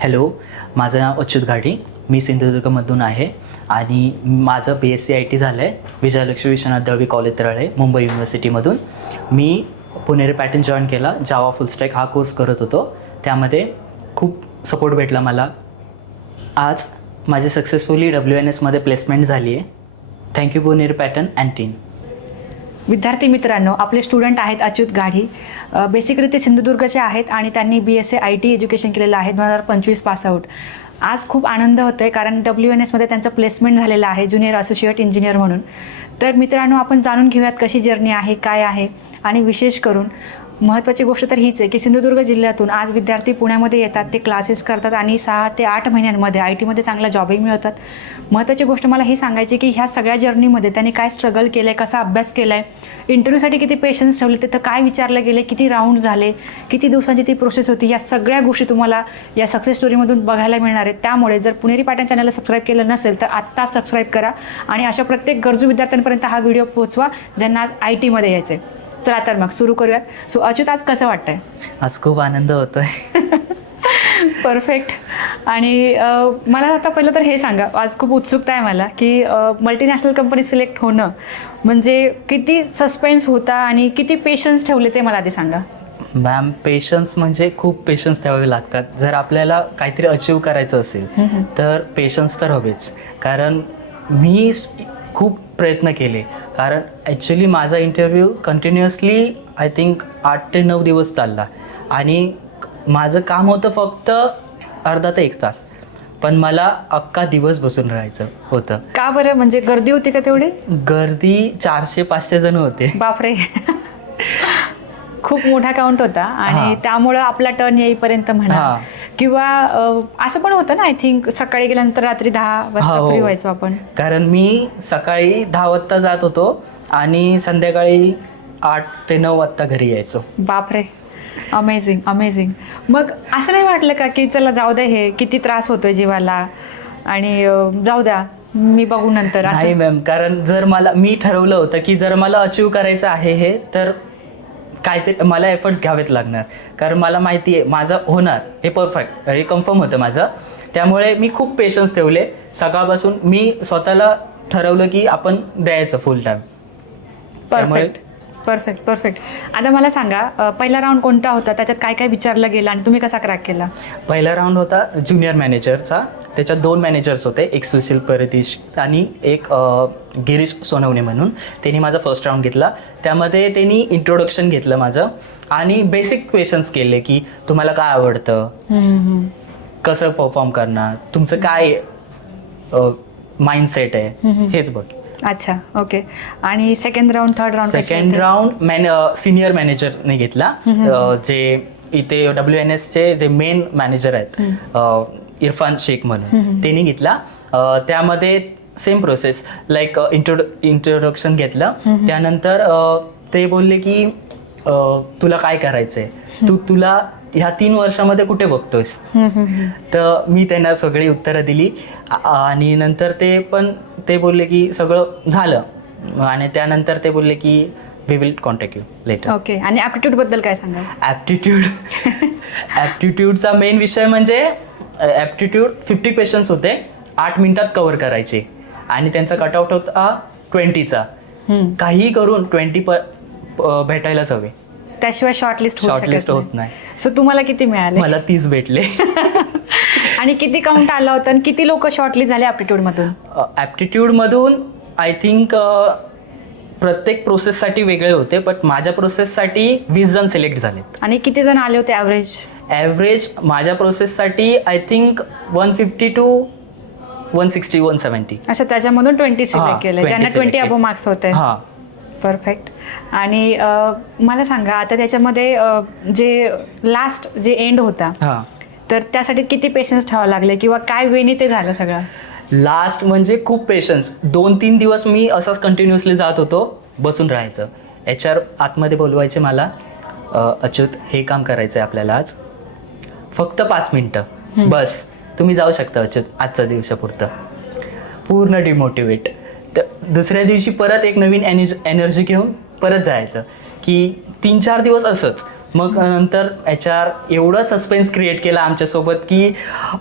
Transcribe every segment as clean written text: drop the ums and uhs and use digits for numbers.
Hello, माझं नाव अच्युत घाडी. मी सिंधुदुर्गमधून आहे आणि माझं BSc IT झालं आहे विजयलक्ष्मी विश्वनाथ दळवी कॉलेज तराळे मुंबई युनिव्हर्सिटीमधून. मी पुणेरी पॅटर्न जॉईन केला. जावा फुल स्टॅक हा कोर्स करत होतो. त्यामध्ये खूप सपोर्ट भेटला मला. आज माझी सक्सेसफुली WNSमध्ये प्लेसमेंट झाली आहे. Thank you Puneri pattern and team. विद्यार्थी मित्रांनो, आपले स्टुडंट आहेत अच्युत गाढी. बेसिकली ते सिंधुदुर्गचे आहेत आणि त्यांनी BSc IT एज्युकेशन केलेलं आहे 2025 पासआउट. आज खूप आनंद होतो आहे कारण WNSमध्ये त्यांचं प्लेसमेंट झालेलं आहे ज्युनियर असोसिएट इंजिनियर म्हणून. तर मित्रांनो, आपण जाणून घेऊयात कशी जर्नी आहे, काय आहे. आणि विशेष करून महत्त्वाची गोष्ट तर हीच आहे की सिंधुदुर्ग जिल्ह्यातून आज विद्यार्थी पुण्यामध्ये येतात, ते क्लासेस करतात आणि 6 ते 8 महिन्यांमध्ये IT चांगला जॉबही मिळतात. महत्त्वाची गोष्ट मला ही सांगायची की ह्या सगळ्या जर्नीमध्ये त्यांनी काय स्ट्रगल केलं आहे, कसा अभ्यास केला आहे, इंटरव्ह्यूसाठी किती पेशन्स ठेवले, तिथं काय विचारलं गेले, किती राऊंड झाले, किती दिवसांची ती प्रोसेस होती, या सगळ्या गोष्टी तुम्हाला या सक्सेस स्टोरीमधून बघायला मिळणार आहेत. त्यामुळे जर पुणेरी पॅटर्न चॅनलला सबस्क्राईब केलं नसेल तर आत्ता सबस्क्राईब करा आणि अशा प्रत्येक गरजू विद्यार्थ्यांपर्यंत हा व्हिडिओ पोहोचवा ज्यांना आज ITमध्ये यायचं आहे. चला तर मग सुरू करूयात. सो अच्युत, आज कसं वाटतंय? आज खूप आनंद होतो आहे. परफेक्ट. आणि मला आता पहिलं तर हे सांगा, आज खूप उत्सुकता आहे मला की मल्टीनॅशनल कंपनी सिलेक्ट होणं म्हणजे किती सस्पेन्स होता आणि किती पेशन्स ठेवले ते मला आधी सांगा. मॅम, पेशन्स म्हणजे खूप पेशन्स ठेवावे लागतात. जर आपल्याला काहीतरी अचीव करायचं असेल तर पेशन्स तर हवेच. कारण मी खूप प्रयत्न केले. कारण ॲक्च्युली माझा इंटरव्ह्यू कंटिन्युअसली आय थिंक 8 ते 9 दिवस चालला आणि माझं काम होतं फक्त अर्धा ते 1 तास, पण मला अख्खा दिवस बसून राहायचं होतं. का बरं? म्हणजे गर्दी होती का तेवढी? गर्दी 400-500 जण होते. बापरे. खूप मोठा काउंट होता आणि त्यामुळं आपला टर्न येईपर्यंत म्हणा किंवा असं पण होतं ना, आय थिंक सकाळी गेल्यानंतर रात्री 10 वाजता फ्री व्हायचो आपण. कारण मी सकाळी 10 वाजता जात होतो आणि संध्याकाळी 8 ते 9 वाजता घरी यायचो. बापरे, अमेझिंग अमेझिंग. मग असं नाही वाटलं का की चला जाऊ द्या, हे किती त्रास होतोय जीवाला आणि जाऊ द्या, मी बघू नंतर? नाही मॅम, कारण जर मी ठरवलं होतं की जर मला अचीव करायचं आहे हे, तर काहीतरी मला एफर्ट्स घ्यावेच लागणार. कारण मला माहिती आहे माझं होणार, हे परफेक्ट, हे कन्फर्म होतं माझं. त्यामुळे मी खूप पेशन्स ठेवले. सकाळपासून मी स्वतःला ठरवलं की आपण द्यायचं फुल टाईम. Perfect perfect perfect. आता मला सांगा, पहिला राऊंड कोणता होता, त्याच्यात काय काय विचारलं गेलं आणि तुम्ही कसा क्रॅक केला? पहिला राऊंड होता ज्युनियर मॅनेजरचा. त्याच्यात 2 मॅनेजर्स होते, एक सुशील परदेश आणि एक गिरीश सोनवणे म्हणून. त्यांनी माझा फर्स्ट राऊंड घेतला. त्यामध्ये त्यांनी इंट्रोडक्शन घेतलं माझं आणि बेसिक क्वेश्चन्स केले की तुम्हाला काय आवडतं, कसं परफॉर्म करणार, तुमचं काय माइंडसेट आहे, हेच बघ. अच्छा, ओके. आणि second round, third round? Second round senior मॅनेजरने घेतला. जे इथे WNSचे जे मेन मॅनेजर आहेत, इरफान शेख म्हणून, त्यांनी घेतला. त्यामध्ये सेम प्रोसेस लाईक इंट्रोडक्शन घेतलं. त्यानंतर ते बोलले की तुला काय करायचंय, तुला ह्या 3 वर्षामध्ये कुठे बघतोयस. तर मी त्यांना सगळी उत्तरं दिली आणि नंतर ते बोलले की सगळं झालं आणि त्यानंतर ते बोलले की we will contact you later. Okay. आणि ॲप्टिट्यूड बद्दल काय सांगा? ॲप्टिट्यूडचा मेन विषय म्हणजे ॲप्टिट्यूड 50 क्वेश्चन्स होते, 8 मिनिटात कव्हर करायचे आणि त्यांचा कटआउट होता 20चा. काही करून 20 भेटायलाच हवे, त्याशिवाय शॉर्टलिस्ट होत नाही. सो तुम्हाला किती मिळाले? मला 30 भेटले. आणि किती काउंट आला होता आणि किती लोक शॉर्टलिस्ट झाले ॲप्टिट्यूडमधून? ॲप्टिट्यूडमधून आय थिंक प्रत्येक प्रोसेससाठी वेगळे होते, पण माझ्या प्रोसेससाठी 20 जण सिलेक्ट झाले. आणि किती जण आले होते ॲव्हरेज? माझ्या प्रोसेससाठी आय थिंक 150 to 160, 170. अच्छा, त्याच्यामधून 20 सिलेक्ट केले, ज्यांना 20 अबो मार्क्स होते. परफेक्ट. आणि मला सांगा, आता त्याच्यामध्ये जे लास्ट जे एंड होता, तर त्यासाठी किती पेशन्स ठेवावं लागले किंवा काय वेनी ते झालं सगळं? लास्ट म्हणजे खूप पेशन्स. 2-3 दिवस मी असंच कंटिन्युअसली जात होतो, बसून राहायचं. HR आतमध्ये बोलवायचे मला, अच्युत हे काम करायचं आहे आपल्याला आज, फक्त 5 मिनटं बस, तुम्ही जाऊ शकता अच्युत आजच्या दिवसापुरतं. पूर्ण डिमोटिवेट. तर दुसऱ्या दिवशी परत एक नवीन एनर्जी घेऊन परत जायचं की 3-4 दिवस असंच. मग नंतर HR एवढं सस्पेन्स क्रिएट केला आमच्यासोबत की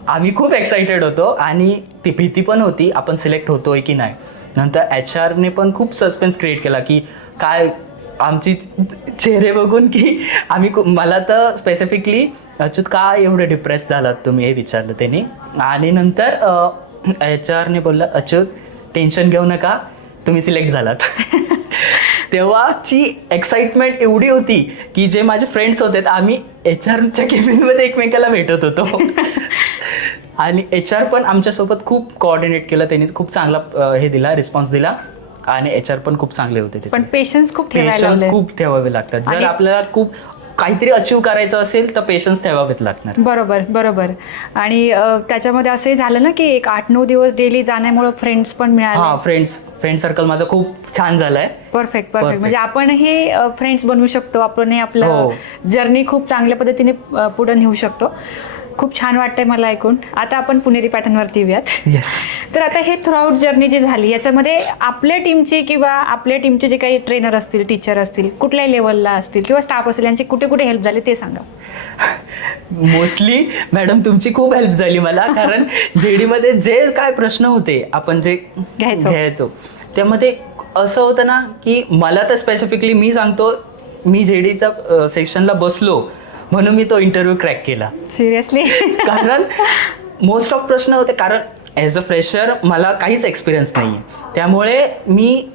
आम्ही खूप एक्साइटेड होतो आणि ती भीती पण होती आपण सिलेक्ट होतोय की नाही. नंतर HRने पण खूप सस्पेन्स क्रिएट केला की काय आमची चेहरे बघून की मला तर स्पेसिफिकली अच्युत का एवढे डिप्रेस झालात तुम्ही हे विचारलं त्याने. आणि नंतर HRने बोलला अच्युत टेन्शन घेऊ नका तुम्ही सिलेक्ट झालात. तेव्हाची एक्साइटमेंट एवढी होती की जे माझे फ्रेंड्स होते आम्ही HRच्या केबिनमध्ये एकमेकाला भेटत होतो. आणि HR पण आमच्यासोबत खूप कोऑर्डिनेट केलं त्यांनी खूप चांगला हे दिला रिस्पॉन्स दिला आणि HR पण खूप चांगले होते ते. पण पेशन्स खूप पेशन्स खूप ठेवावे लागतात जर आपल्याला खूप काहीतरी अचीव करायचं असेल तर पेशन्स ठेवावेच लागणार. बरोबर. आणि त्याच्यामध्ये असंही झालं ना की एक 8-9 दिवस डेली जाण्यामुळे फ्रेंड्स पण मिळाले. फ्रेंड सर्कल माझं खूप छान झालंय. परफेक्ट. म्हणजे आपणही फ्रेंड्स बनवू शकतो, आपणही आपलं जर्नी खूप चांगल्या पद्धतीने पुढे नेऊ शकतो. खूप छान वाटतंय मला ऐकून. आता आपण पुणेरी पॅटर्नवरती येऊयात. तर आता हे थ्रूआउट जर्नी जी झाली याच्यामध्ये आपल्या टीमचे जे काही ट्रेनर असतील, टीचर असतील, कुठल्याही लेवलला असतील किंवा स्टाफ असेल, यांची कुठे कुठे हेल्प झाली ते सांगा. मोस्टली मॅडम तुमची खूप हेल्प झाली मला. कारण JD मध्ये जे काय प्रश्न होते आपण जे घ्यायचो त्यामध्ये असं होतं ना की मला तर स्पेसिफिकली मी सांगतो मी JDच्या सेक्शनला बसलो म्हणून मी तो इंटरव्ह्यू क्रॅक केला. सिरियसली? कारण मोस्ट ऑफ प्रश्न होते. कारण ॲज अ फ्रेशर मला काहीच एक्सपिरियन्स नाही आहे, त्यामुळे मी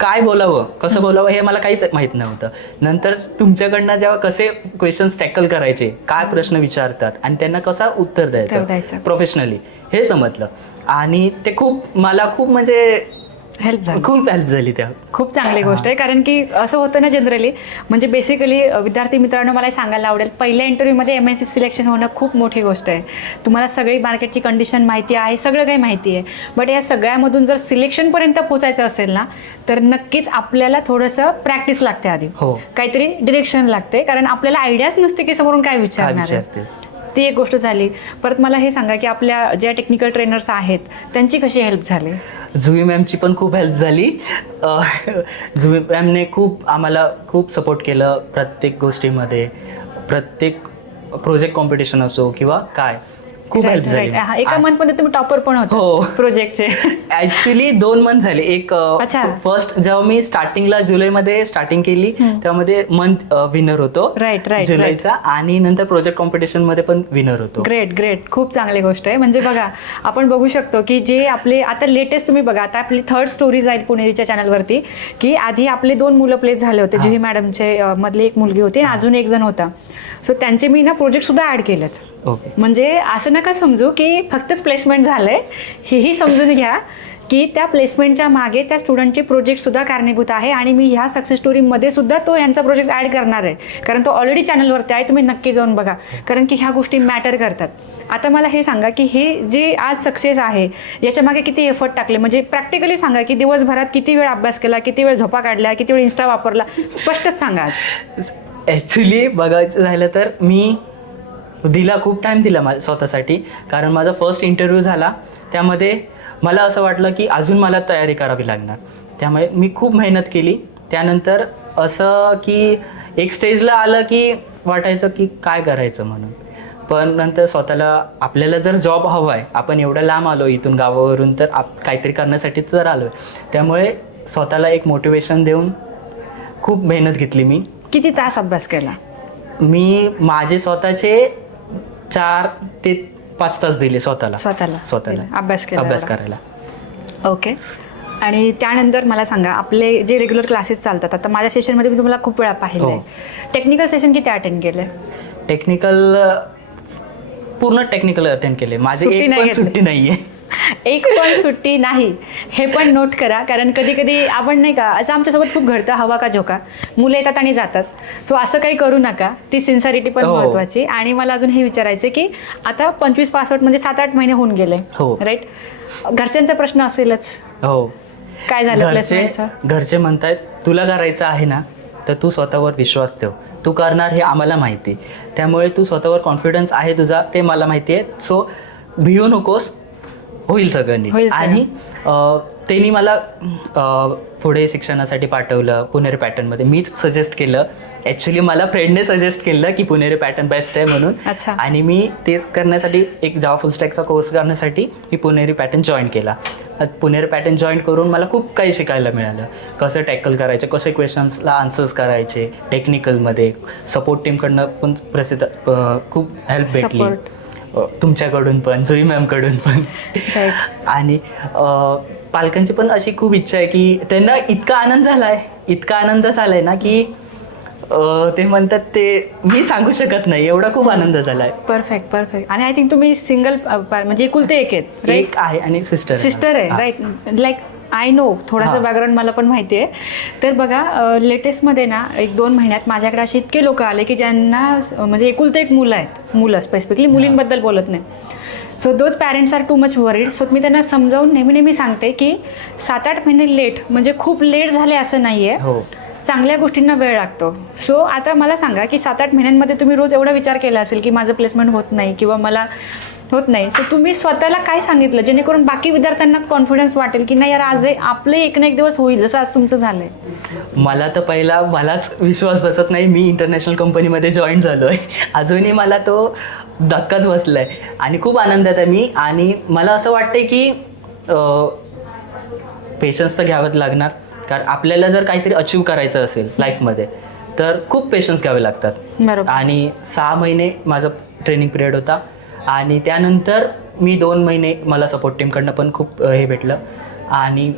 काय बोलावं कसं बोलावं हे मला काहीच माहीत नव्हतं. नंतर तुमच्याकडनं जेव्हा कसे क्वेश्चन्स टॅकल करायचे, काय प्रश्न विचारतात आणि त्यांना कसा उत्तर द्यायचं प्रोफेशनली हे समजलं. आणि ते मला खूप म्हणजे खूप हेल्प झाली. त्या खूप चांगली गोष्ट आहे. कारण की असं होतं ना जनरली, म्हणजे बेसिकली विद्यार्थी मित्रांनो मला सांगायला आवडेल, पहिल्या इंटरव्ह्यूमध्ये MSc सिलेक्शन होणं खूप मोठी गोष्ट आहे. तुम्हाला सगळी मार्केटची कंडिशन माहिती आहे, सगळं काही माहिती आहे, बट या सगळ्यामधून जर सिलेक्शनपर्यंत पोचायचं असेल ना तर नक्कीच आपल्याला थोडंसं प्रॅक्टिस लागते आधी, काहीतरी डिरेक्शन लागते. कारण आपल्याला आयडियाच नसते की समोरून काय विचारणार आहे. ती एक गोष्ट झाली. परत मला हे सांगा की आपल्या ज्या टेक्निकल ट्रेनर्स आहेत त्यांची कशी हेल्प झाली? जुई मॅमची पण खूप हेल्प झाली. जुई मॅमने आम्हाला खूप सपोर्ट केलं प्रत्येक गोष्टीमध्ये. प्रत्येक प्रोजेक्ट कॉम्पिटिशन असो किंवा काय खूप हेल्प झाली. एका मंथमध्ये तुम्ही टॉपर पण होतो प्रोजेक्टचे? ऍक्च्युली 2 मंथ झाले. एक फर्स्ट जेव्हा मी स्टार्टिंगला जुलैमध्ये स्टार्टिंग केली त्यामध्ये मंथ विनर होतो जुलैचा, आणि नंतर प्रोजेक्ट कॉम्पिटिशन मध्ये पण विनर होतो. ग्रेट. खूप चांगली गोष्ट आहे. म्हणजे बघा आपण बघू शकतो की जे आपले आता लेटेस्ट तुम्ही बघा, आता आपली 3rd स्टोरी जाईल पुणेरीच्या चॅनलवरती, की आधी आपले 2 मुलं प्लेस झाले होते. जुही मॅडमचे मधली एक मुलगी होती आणि अजून एक जण होता. सो त्यांचे मी ना प्रोजेक्ट सुद्धा ऍड केलेत. म्हणजे असं नका समजू की फक्तच प्लेसमेंट झालंय, हेही समजून घ्या की त्या प्लेसमेंटच्या मागे त्या स्टुडंटचे प्रोजेक्ट सुद्धा कारणीभूत आहे. आणि मी ह्या सक्सेस स्टोरीमध्ये सुद्धा तो यांचा प्रोजेक्ट ॲड करणार आहे, कारण तो ऑलरेडी चॅनलवरती आहे. तुम्ही नक्की जाऊन बघा, कारण की ह्या गोष्टी मॅटर करतात. आता मला हे सांगा की हे जे आज सक्सेस आहे याच्या मागे किती एफर्ट टाकले, म्हणजे प्रॅक्टिकली सांगा की दिवसभरात किती वेळ अभ्यास केला, किती वेळ झोपा काढल्या, किती वेळ इन्स्टा वापरला, स्पष्टच सांगा. ॲक्च्युली बघायचं झालं तर मी खूप टाईम दिला माझ्या स्वतःसाठी. कारण माझा फर्स्ट इंटरव्ह्यू झाला त्यामध्ये मला असं वाटलं की अजून मला तयारी करावी लागणार, त्यामुळे मी खूप मेहनत केली. त्यानंतर असं की एक स्टेजला आलं की वाटायचं की काय करायचं म्हणून, पण नंतर आपल्याला जर जॉब हवा आहे, आपण एवढं लांब आलो इथून गावावरून, तर काहीतरी करण्यासाठीच जर आलो आहे, त्यामुळे स्वतःला एक मोटिवेशन देऊन खूप मेहनत घेतली. मी किती तास अभ्यास केला? मी माझे स्वतःचे 4 ते 5 तास दिले स्वतःला अभ्यास करायला. ओके. आणि त्यानंतर मला सांगा, आपले जे रेग्युलर क्लासेस चालतात, आता माझ्या सेशनमध्ये मी तुम्हाला खूप वेळा पाहिलंय, टेक्निकल सेशन किती अटेंड केले? पूर्ण टेक्निकल अटेंड केले. माझी एक पण सुट्टी नाहीये. एक पण सुट्टी नाही, हे पण नोट करा. कारण कधी कधी आपण नाही का, असं आमच्यासोबत खूप घडतं, हवा का झोका, मुलं येतात आणि जातात. सो असं काही करू नका, ती सिन्सिअरिटी पण महत्वाची. आणि मला अजून हे विचारायचं की आता 25 पास आउट म्हणजे 7-8 महिने होऊन गेले, राईट? घरच्यांचा प्रश्न असेलच, काय झालं प्लेसमेंटचं? घरचे म्हणतायत तुला करायचं आहे ना तर तू स्वतःवर विश्वास ठेव, तू करणार हे आम्हाला माहिती आहे, त्यामुळे तू स्वतःवर कॉन्फिडन्स आहे तुझा ते मला माहिती आहे. सो भिवू नकोस, होईल सगळं नीट. आणि त्यांनी मला पुढे शिक्षणासाठी पाठवलं पुणेरी पॅटर्नमध्ये. मीच सजेस्ट केलं, ॲक्च्युली मला फ्रेंडने सजेस्ट केलं की पुणेरी पॅटर्न बेस्ट आहे म्हणून. अच्छा. आणि मी तेच करण्यासाठी एक जावा फुल स्टॅकचा कोर्स करण्यासाठी मी पुणेरी पॅटर्न जॉईन केला. पुणेरी पॅटर्न जॉईन करून मला खूप काही शिकायला मिळालं. कसं टॅकल करायचं, कसे क्वेश्चन्सला आन्सर्स करायचे, टेक्निकलमध्ये सपोर्ट टीमकडनं पण खूप हेल्प भेटली, तुमच्याकडून पण, जुई मॅमकडून पण. आणि पालकांची पण अशी खूप इच्छा आहे की त्यांना इतका आनंद झालाय ना की ते म्हणतात ते मी सांगू शकत नाही, एवढा खूप आनंद झालाय. परफेक्ट. आणि आय थिंक तुम्ही सिंगल म्हणजे एकुलते एक आहेत. एक आहे आणि सिस्टर आहे, राईट. लाईक आय नो, थोडंसं बॅकग्राऊंड मला पण माहिती आहे. तर बघा, लेटेस्टमध्ये ना 1-2 महिन्यात माझ्याकडे असे इतके लोक आले की ज्यांना म्हणजे एकुलते एक मुलं स्पेसिफिकली, मुलींबद्दल बोलत नाही. So those parents are too much worried. So मी त्यांना समजावून नेहमी सांगते की 7-8 महिने लेट म्हणजे खूप लेट झाले असं नाही आहे, चांगल्या गोष्टींना वेळ लागतो. सो आता मला सांगा की 7-8 महिन्यांमध्ये तुम्ही रोज एवढा विचार केला असेल की माझं प्लेसमेंट होत नाही किंवा मला होत नाही. सो तुम्ही स्वतःला काय सांगितलं जेणेकरून बाकी विद्यार्थ्यांना कॉन्फिडन्स वाटेल की नाही यार, आज आपले एक ना एक दिवस होईल, जसं आज तुमचं झालंय? मला तर पहिला मलाच विश्वास बसत नाही. मी इंटरनॅशनल कंपनीमध्ये जॉईन झालो आहे, अजूनही मला तो धक्काच बसलाय आणि खूप आनंदात आहे मी. आणि मला असं वाटतंय की पेशन्स तर घ्यावंच लागणार, कारण आपल्याला जर काहीतरी अचीव करायचं असेल लाईफमध्ये तर खूप पेशन्स घ्यावे लागतात. बरोबर. आणि 6 महिने माझा ट्रेनिंग पिरियड होता आणि त्यानंतर मी 2 महिने मला सपोर्ट टीमकडनं पण खूप हे भेटलं आणि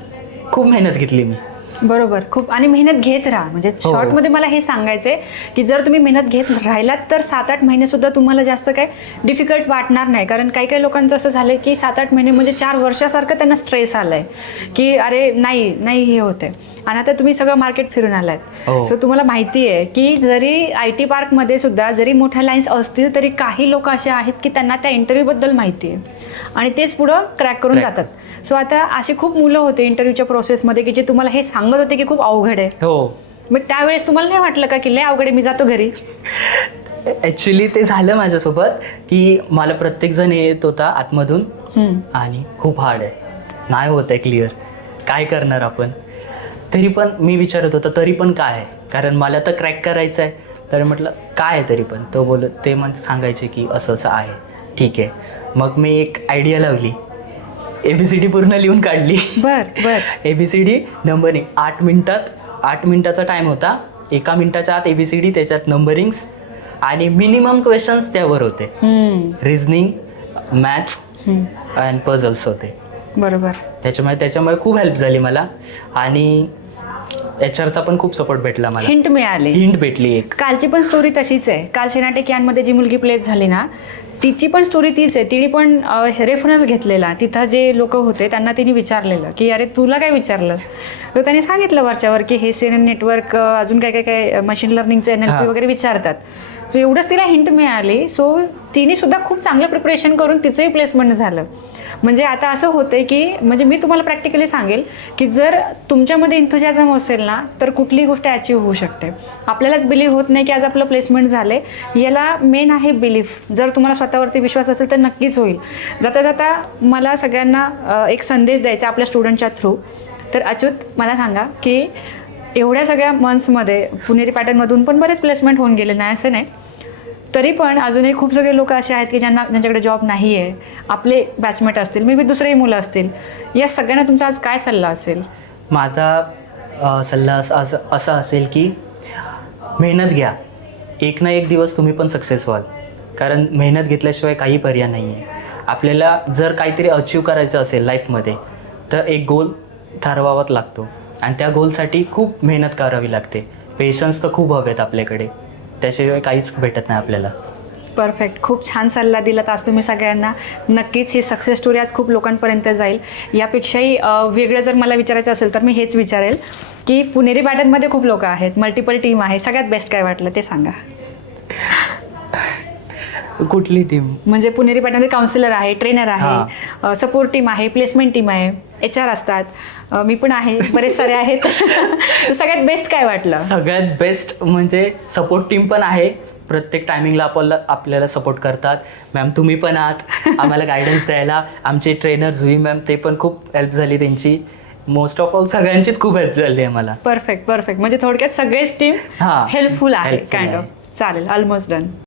खूप मेहनत घेतली मी. बरोबर. खूप. आणि मेहनत घेत राहा. म्हणजे शॉर्टमध्ये मला हे सांगायचंय की जर तुम्ही मेहनत घेत राहिलात तर 7-8 महिने सुद्धा तुम्हाला जास्त काय डिफिकल्ट वाटणार नाही. कारण काही लोकांचं असं झालंय की 7-8 महिने म्हणजे 4 वर्षासारखं त्यांना स्ट्रेस आलाय की अरे नाही हे होतंय. आणि आता तुम्ही सगळं मार्केट फिरून आलात. सो तुम्हाला माहिती आहे की जरी IT पार्कमध्ये सुद्धा जरी मोठ्या लाईन्स असतील तरी काही लोक असे आहेत की त्यांना त्या इंटरव्ह्यूबद्दल माहिती आहे आणि तेच पुढं क्रॅक करून जातात. सो आता अशी खूप मुलं होते इंटरव्ह्यूच्या प्रोसेसमध्ये की जे तुम्हाला हे सांगत होते की खूप अवघड आहे. मग त्यावेळेस तुम्हाला नाही वाटलं का की लय अवघड आहे, मी जातो घरी? ॲक्च्युली ते झालं माझ्यासोबत की मला प्रत्येकजण येत होता आतमधून आणि खूप हार्ड आहे, नाही होत आहे क्लिअर, काय करणार आपण. तरी पण मी विचारत होता तरी पण काय आहे, कारण मला तर क्रॅक करायचं आहे. तर म्हटलं काय आहे तरी पण, तो ते सांगायचे की असं आहे. ठीक आहे. मग मी एक आयडिया लावली, ABCD पूर्ण लिहून काढली. बर. ABCD नंबरिंग 8 मिनिटाचा टाइम होता. 1 मिनिटाच्या आत ABCD, त्याच्यात नंबरिंग्स आणि मिनिमम क्वेश्चन्स त्यावर होते. रिझनिंग, मॅथ्स अँड पझल्स होते. बरोबर. त्याच्यामुळे खूप हेल्प झाली मला आणि HRचा पण खूप सपोर्ट भेटला मला. हिंट भेटली एक. कालची पण स्टोरी तशीच आहे. काल सेनाटे कॅनमध्ये जी मुलगी प्लेस झाली ना, तिची पण स्टोरी तीच आहे. तिने पण रेफरन्स घेतलेला. तिथं जे लोक होते त्यांना तिने विचारलेलं की अरे तुला काय विचारलं, तर त्याने सांगितलं वरच्यावर की हे CNN नेटवर्क, अजून काय मशीन लर्निंगचं NLP वगैरे विचारतात. सो एवढंच तिला हिंट मिळाली. सो तिने सुद्धा खूप चांगलं प्रिपरेशन करून तिचंही प्लेसमेंट झालं. म्हणजे आता असं होतंय की म्हणजे मी तुम्हाला प्रॅक्टिकली सांगेल की जर तुमच्यामध्ये एन्थुझियाझम असेल ना तर कुठलीही गोष्ट अचीव होऊ शकते. आपल्यालाच बिलीव्ह होत नाही की आज आपलं प्लेसमेंट झालंय. याला मेन आहे बिलीफ. जर तुम्हाला स्वतःवरती विश्वास असेल तर नक्कीच होईल. जाता मला सगळ्यांना एक संदेश द्यायचा आपल्या स्टुडंटच्या थ्रू. तर अच्युत, मला सांगा की एवढ्या सगळ्या मंथ्समध्ये पुणेरी पॅटर्नमधून पण बरेच प्लेसमेंट होऊन गेले नाही असं नाही, तरी पण अजूनही खूप सगळे लोक असे आहेत की ज्यांच्याकडे जॉब नाही आहे. आपले बॅचमेट असतील, मे बी दुसरेही मुलं असतील. या सगळ्यांना तुमचा आज काय सल्ला असेल? माझा सल्ला असा असेल की मेहनत घ्या. एक ना एक दिवस तुम्ही पण सक्सेस व्हाल, कारण मेहनत घेतल्याशिवाय काही पर्याय नाही आहे. आपल्याला जर काहीतरी अचीव करायचं असेल लाईफमध्ये तर एक गोल ठरवावाच लागतो आणि त्या गोलसाठी खूप मेहनत करावी लागते. पेशन्स तर खूप हवेत आपल्याकडे, त्याशिवाय काहीच भेटत नाही आपल्याला. परफेक्ट. खूप छान सल्ला दिलात आज तुम्ही सगळ्यांना. नक्कीच ही सक्सेस स्टोरी आज खूप लोकांपर्यंत जाईल. यापेक्षाही वेगळं जर मला विचारायचं असेल तर मी हेच विचारेल की पुणेरी पॅटर्नमध्ये खूप लोक आहेत, मल्टिपल टीम आहे, सगळ्यात बेस्ट काय वाटलं ते सांगा. कुठली टीम? म्हणजे पुणेरी पॅटर्नमध्ये काउन्सिलर आहे, ट्रेनर आहे, सपोर्ट टीम आहे, प्लेसमेंट टीम आहे, HR असतात, मी पण आहे, बरेच सारे आहेत. सगळ्यात बेस्ट काय वाटलं? सगळ्यात बेस्ट म्हणजे सपोर्ट टीम पण आहे. प्रत्येक टायमिंगला आपल्याला सपोर्ट करतात. मॅम तुम्ही पण आहात आम्हाला गायडन्स द्यायला. आमचे ट्रेनर जुई मॅम, ते पण खूप हेल्प झाली त्यांची. मोस्ट ऑफ ऑल सगळ्यांचीच खूप हेल्प झाली आहे मला. परफेक्ट म्हणजे थोडक्यात सगळेच टीम हा, हेल्पफुल आहे helpful काइंड आहे. ऑफ. चालेल, ऑलमोस्ट डन.